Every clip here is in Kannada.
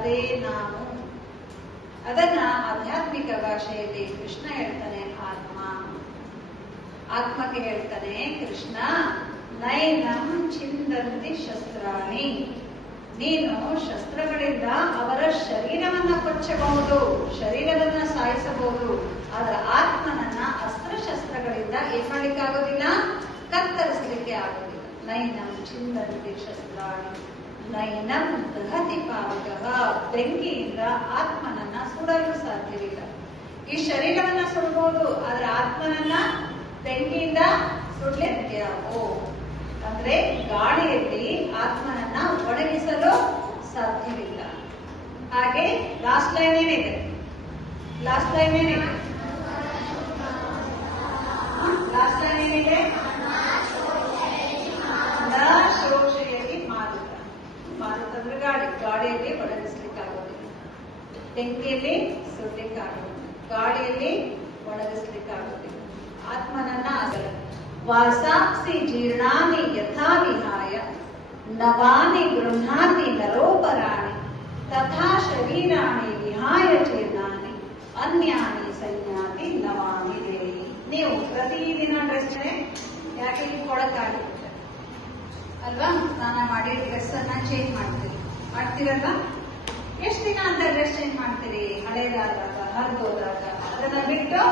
ಅದೇ ನಾವು. ಅದನ್ನ ಆಧ್ಯಾತ್ಮಿಕ ಭಾಷೆಯಲ್ಲಿ ಕೃಷ್ಣ ಹೇಳ್ತಾನೆ ಆತ್ಮ. ಆತ್ಮಕ್ಕೆ ಹೇಳ್ತಾನೆ ಕೃಷ್ಣ, ನೈನಂ ಛಿಂದಂತಿ ಶಸ್ತ್ರಾಣಿ. ನೀನು ಶಸ್ತ್ರಗಳಿಂದ ಅವರ ಶರೀರವನ್ನ ಕೊಚ್ಚಬಹುದು, ಶರೀರವನ್ನ ಸಾಯಿಸಬಹುದು, ಆದ್ರೆ ಆತ್ಮನನ್ನ ಅಸ್ತ್ರಶಸ್ತ್ರಗಳಿಂದ ಏನ್ ಮಾಡ್ಲಿಕ್ಕಾಗೋದಿಲ್ಲ, ಕತ್ತರಿಸಲಿಕ್ಕೆ ಆಗೋದಿಲ್ಲ. ನೈನಂ ಛಿಂದಂತಿ ಶಸ್ತ್ರಾಣಿ ನೈನಂ ದಹತಿ ಪಾವಕಃ. ಬೆಂಕಿಯಿಂದ ಆತ್ಮನನ್ನ ಸುಡಲು ಸಾಧ್ಯವಿಲ್ಲ. ಈ ಶರೀರವನ್ನ ಸುಡಬಹುದು, ಆದ್ರೆ ಆತ್ಮನನ್ನ ಬೆಂಕಿಯಿಂದ ಸುಡ್ಲಿಕ್ಕಾಗೋ ಅಂದ್ರೆ ಗಾಳಿಯಲ್ಲಿ ಆತ್ಮನನ್ನ ಒಣಗಿಸಲು ಸಾಧ್ಯವಿಲ್ಲ. ಹಾಗೆ ಲಾಸ್ಟ್ ಲೈನ್ ಏನಿದೆ, ಲಾಸ್ಟ್ ಲೈನ್ ಏನಿದೆ, ಲಾಸ್ಟ್ ಲೈನ್ ಏನಿದೆ, ನ ಶೋಷೆಯಲ್ಲಿ ಮಾರುತ. ಮಾರುತ ಅಂದ್ರೆ ಗಾಳಿ, ಗಾಳಿಯಲ್ಲಿ ಒಣಗಿಸ್ಲಿಕ್ಕಾಗೋದಿಲ್ಲ, ಬೆಂಕಿಯಲ್ಲಿ ಸುಡ್ಲಿಕ್ಕಾಗೋದಿಲ್ಲ, ಗಾಳಿಯಲ್ಲಿ ಒಣಗಿಸ್ಲಿಕ್ಕಾಗೋದಿಲ್ಲ. ಆತ್ಮನನ್ನ ಆಗಲ್ಲ. ವಾಸಾಂಸಿ ಜೀರ್ಣಾನಿ ಯಥಾ ವಿಹಾಯ ನವಾನಿ ಗೃಹ್ಣಾತಿ ನರೋಪರಾಣಿ ತಥಾ ಶರೀರಾಣಿ ವಿಹಾಯ ಜೀರ್ಣಾನಿ ಅನ್ಯಾನಿ ಸಂಜ್ಞಾತಿ ನವಾನಿ ದೇವಿ. ನೀವು ಪ್ರತಿದಿನ ಡ್ರೆಸ್ ಯಾಕೆ ಕೊಳಕಾಗಿರುತ್ತೆ ಅಲ್ವಾ, ಸ್ನಾನ ಮಾಡಿ ಡ್ರೆಸ್ ಅನ್ನ ಚೇಂಜ್ ಮಾಡ್ತೀರಲ್ಲ, ಎಷ್ಟು ದಿನ ಅಂತ ಡ್ರೆಸ್ ಚೇಂಜ್ ಮಾಡ್ತೀರಿ? ಹಳೇದಾದಾಗ, ಹರಿದೋದಾಗ ಅದನ್ನ ಬಿಟ್ಟು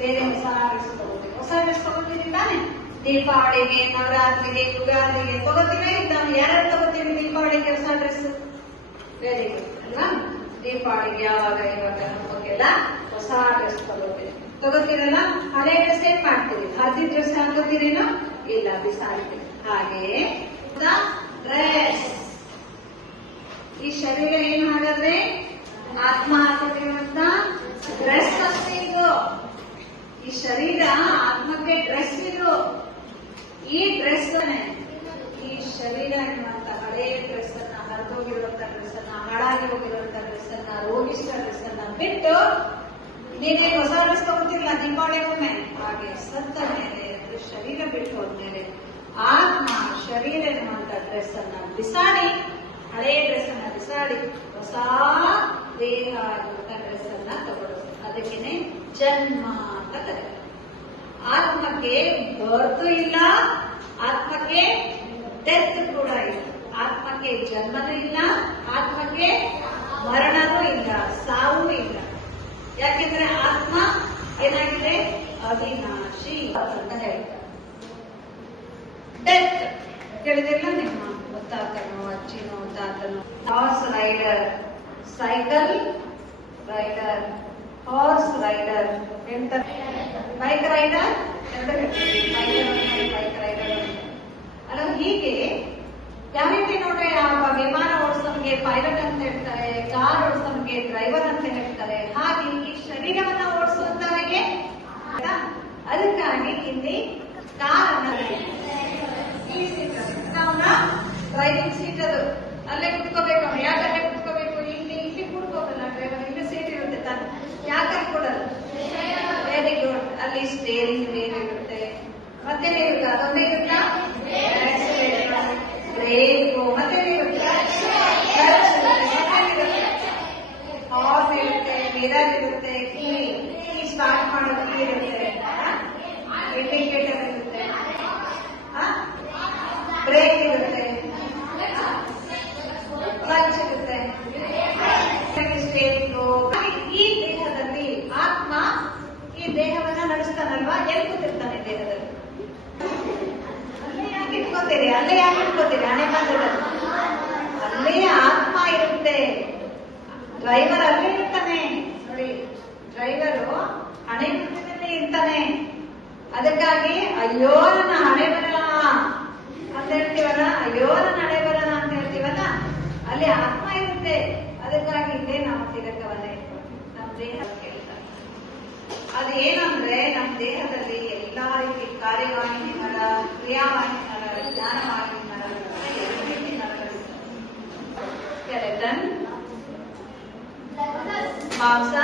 ಬೇರೆ ಹೊಸ ಡ್ರೆಸ್ ತಗೋತೀವಿ. ಹೊಸ ಡ್ರೆಸ್ ತಗೋತೀರಿ ತಾನೆ? ದೀಪಾವಳಿಗೆ, ನವರಾತ್ರಿಗೆ, ಯುಗಾದಿಗೆ ತಗೋತೀರಾ ಇಲ್ಲ? ಯಾರ್ಯಾರು ತಗೋತೀರಿ ದೀಪಾವಳಿಗೆ ಹೊಸ ಡ್ರೆಸ್? ವೆರಿ ಗುಡ್ ಅಲ್ವಾ. ದೀಪಾವಳಿಗೆ ಯಾವಾಗ ಇವಾಗ ಹಬ್ಬಕ್ಕೆಲ್ಲ ಹೊಸ ಡ್ರೆಸ್ ತಗೋತೀರಲ್ಲ. ಹಳೆ ಡ್ರೆಸ್ ಏನ್ ಮಾಡ್ತೀರಿ? ಹಳದಿ ಡ್ರೆಸ್ ಹಾಕೋತೀರೇನೋ? ಇಲ್ಲ, ಬಿಸಾಡ್ತೀರಿ. ಹಾಗೆ ಡ್ರೆಸ್, ಈ ಶರೀರ ಏನು ಹಾಗಾದ್ರೆ ಆತ್ಮ ಹಾಕೋತಿರುವಂತ ಡ್ರೆಸ್ ಅಷ್ಟೇ ಇದು. ಈ ಶರೀರ ಆತ್ಮಕ್ಕೆ ಡ್ರೆಸ್ ಇದು. ಈ ಡ್ರೆಸ್ ಈ ಶರೀರ ಎನ್ನುವಂತ ಹಳೆಯ ಡ್ರೆಸ್ ಅನ್ನ, ಹರಿದೋಗಿರುವಂತ ಡ್ರೆಸ್ ಅನ್ನ, ಹಾಳಾಗಿ ಹೋಗಿರುವಂತ ಡ್ರೆಸ್ ಅನ್ನ, ರೋಗಿಷ್ಟ ಡ್ರೆಸ್ ಅನ್ನ ಬಿಟ್ಟು ನೀನೇ ಹೊಸ ಡ್ರೆಸ್ ತಗೋತಿಲ್ಲ ದೀಪಾವಳಿಗೊಮ್ಮೆ. ಹಾಗೆ ಸತ್ತ ಮೇಲೆ ಅಂದ್ರೆ ಶರೀರ ಬಿಟ್ಟು ಹೋದ್ಮೇಲೆ ಆತ್ಮ ಶರೀರ ಎನ್ನುವಂತ ಡ್ರೆಸ್ ಅನ್ನ ಬಿಸಾಡಿ, ಹಳೆಯ ಡ್ರೆಸ್ ಅನ್ನ ಬಿಸಾಡಿ ಹೊಸ ದೇಹ ಆಗಿರುವಂತ ಡ್ರೆಸ್ ಅನ್ನ ತಗೊಳ್ಳೋದು. ಅದಕ್ಕೇನೆ ಜನ್ಮ ಅಂತ ಕರೀತಾರೆ. ಆತ್ಮಕ್ಕೆ ಬರ್ತು ಇಲ್ಲ, ಆತ್ಮಕ್ಕೆ ಡೆತ್ ಕೂಡ ಇಲ್ಲ. ಆತ್ಮಕ್ಕೆ ಜನ್ಮನೂ ಇಲ್ಲ, ಆತ್ಮಕ್ಕೆ ಮರಣನೂ ಇಲ್ಲ, ಸಾವೂ ಇಲ್ಲ. ಯಾಕೆಂದ್ರೆ ಆತ್ಮ ಏನಾಗಿದೆ? ಅವಿನಾಶಿ ಅಂತ ಹೇಳ್ತಾರೆ. ಡೆತ್ ಕೇಳಿದಿಲ್ಲ ನಿಮ್ಮ ಮುತ್ತಾತನೋ, ಅಜ್ಜಿನೋ, ತಾತನೋ? Horse rider, cycle rider, horse rider ಹೇಳ್ತಾರೆ. ಬೈಕ್ ರೈಡರ್ ಬೈಕ್ ರೈಡರ್ ಅಲ್ಲ. ಹೀಗೆ ಯಾವ ರೀತಿ ನೋಡ್ರೆ ವಿಮಾನ ಓಡಿಸೋನ್ಗೆ ಪೈಲಟ್ ಅಂತ ಹೇಳ್ತಾರೆ, ಕಾರ್ ಓಡಿಸೋನ್ಗೆ ಡ್ರೈವರ್ ಅಂತ ಹೇಳ್ತಾರೆ. ಹಾಗೆ ಈ ಶರೀರವನ್ನ ಓಡಿಸುವಂತವರಿಗೆ. ಅದಕ್ಕಾಗಿ ಇಲ್ಲಿ ಕಾರ್ ಅನ್ನೋದು ಈ ಸೀಟ್, ನಾವು ಡ್ರೈವಿಂಗ್ ಸೀಟ್ ಅದು ಅಲ್ಲೇ ಕುತ್ಕೋಬೇಕು. ಯಾಕಲ್ಲೇ ಕುತ್ಕೋಬೇಕು? ಇಲ್ಲಿ ಕೂಡ್ಕೋದಲ್ಲ ಡ್ರೈವರ್, ಇಲ್ಲಿ ಸೀಟ್ ಇರುತ್ತೆ ತಾನೆ, ಯಾಕಂತ ಕೊಡಲ್ಲ? Very good. ಅಲ್ಲಿ ಸ್ಟೇರಿಂಗ್ ಬೇರೆ ಇರುತ್ತೆ, ಮತ್ತೆ ಇರುತ್ತೆ, ಅದೊಂದೇ ಇರುತ್ತಾ? ಬ್ರೇಕು ಮತ್ತೆ ಇರುತ್ತೆ, ಹಾರ್ನ್ ಇರುತ್ತೆ, ಮಿರರ್ ಇರುತ್ತೆ, ಕೀ ಸ್ಟಾರ್ಟ್ ಮಾಡೋದು ಕೀ ಇರುತ್ತೆ, ಇಂಡಿಕೇಟರ್ ಇರುತ್ತೆ, ಬ್ರೇಕ್ ಇರುತ್ತೆ, ಕ್ಲಚ್ ಇರುತ್ತೆ, ಸ್ಟೇರಿಂಗು. ಈ ದೇಹದಲ್ಲಿ ಆತ್ಮ ಈ ದೇಹವನ್ನ ನಡೆಸ್ತಾನಲ್ವಾ? ಎಲ್ಲಿ ಕೂತಿರ್ತಾನೆ ದೇಹದಲ್ಲಿ? ಅಲ್ಲೇ ಯಾಕೆ ಇಟ್ಕೋತೀರಿ? ಹಣೆ ಬಂದದಲ್ಲಿ ಅಲ್ಲೇ ಆತ್ಮ ಇರುತ್ತೆ. ಡ್ರೈವರ್ ಅಲ್ಲೇ ಇರ್ತಾನೆ ನೋಡಿ, ಡ್ರೈವರು ಹಣೆ ಬಂದದಲ್ಲಿ ಇರ್ತಾನೆ. ಅದಕ್ಕಾಗಿ ಅಯ್ಯೋ ನನ್ನ ಹಣೆ ಬರಲ್ಲ ಅಂತ ಹೇಳ್ತೀವಲ್ಲ, ಅಯ್ಯೋ ನನ್ನ ಹಣೆ ಬರಲ್ಲ ಅಂತ ಹೇಳ್ತೀವಲ್ಲ, ಅಲ್ಲಿ ಆತ್ಮ ಇರುತ್ತೆ. ಅದಕ್ಕಾಗಿ ಇಲ್ಲೇ ನಾವು ತಿಲಕವನ್ನ ಇಟ್ಕೊಂಡು ನಮ್ಮ ದೇಹ ಕೇಳ್ತಾರೆ. ಅದು ಏನಂದ್ರೆ ನಮ್ಮ ದೇಹದಲ್ಲಿ ಎಲ್ಲಾ ರೀತಿ ಕಾರ್ಯವಾಹಿನಿ ನರ, ಕ್ರಿಯಾವಾಹಿನಿ ನರ, ಜ್ಞಾನವಾಹಿನಿ ನರ, ಎಲ್ಲ ರೀತಿ ನರಗಳಿರ್ತವೆ. ಸ್ಕೆಲೆಟನ್, ಮಾಂಸ,